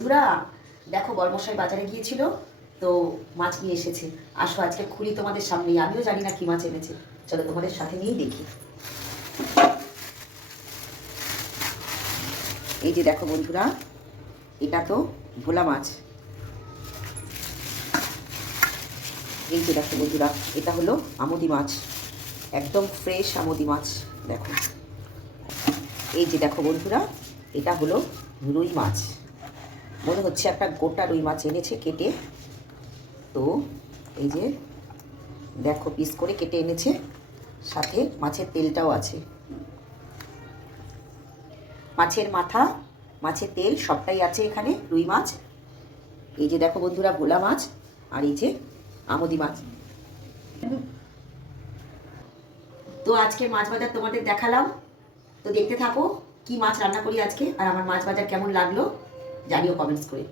বন্ধুরা দেখো, বড়মশাই বাজারে গিয়েছিল, তো মাছ নিয়ে এসেছে। আসো আজকে খুলি তোমাদের সামনে, আমিও জানি না কি মাছ এনেছে, চলো তোমাদের সাথে নিয়েই দেখি। এই যে দেখো বন্ধুরা, এটা তো ভোলা মাছ। এই যে দেখো বন্ধুরা, এটা হলো আমুদি মাছ, একদম ফ্রেশ আমুদি মাছ। দেখো, এই যে দেখো বন্ধুরা, এটা হলো রুই মাছ। মনে হচ্ছে একটা গোটা রুই মাছ এনেছে কেটে। তো এই যে দেখো, পিস করে কেটে এনেছে, সাথে মাছের তেলটাও আছে। মাছের মাথা, মাছের তেল সবটাই আছে এখানে। রুই মাছ, এই যে দেখো বন্ধুরা ভোলা মাছ, আর এই যে আমুদি মাছ। তো আজকে মাছ বাজার তোমাদের দেখালাম, তো দেখতে থাকো কি মাছ রান্না করি আজকে, আর আমার মাছ বাজার কেমন লাগলো জানিও কমেন্টস করে।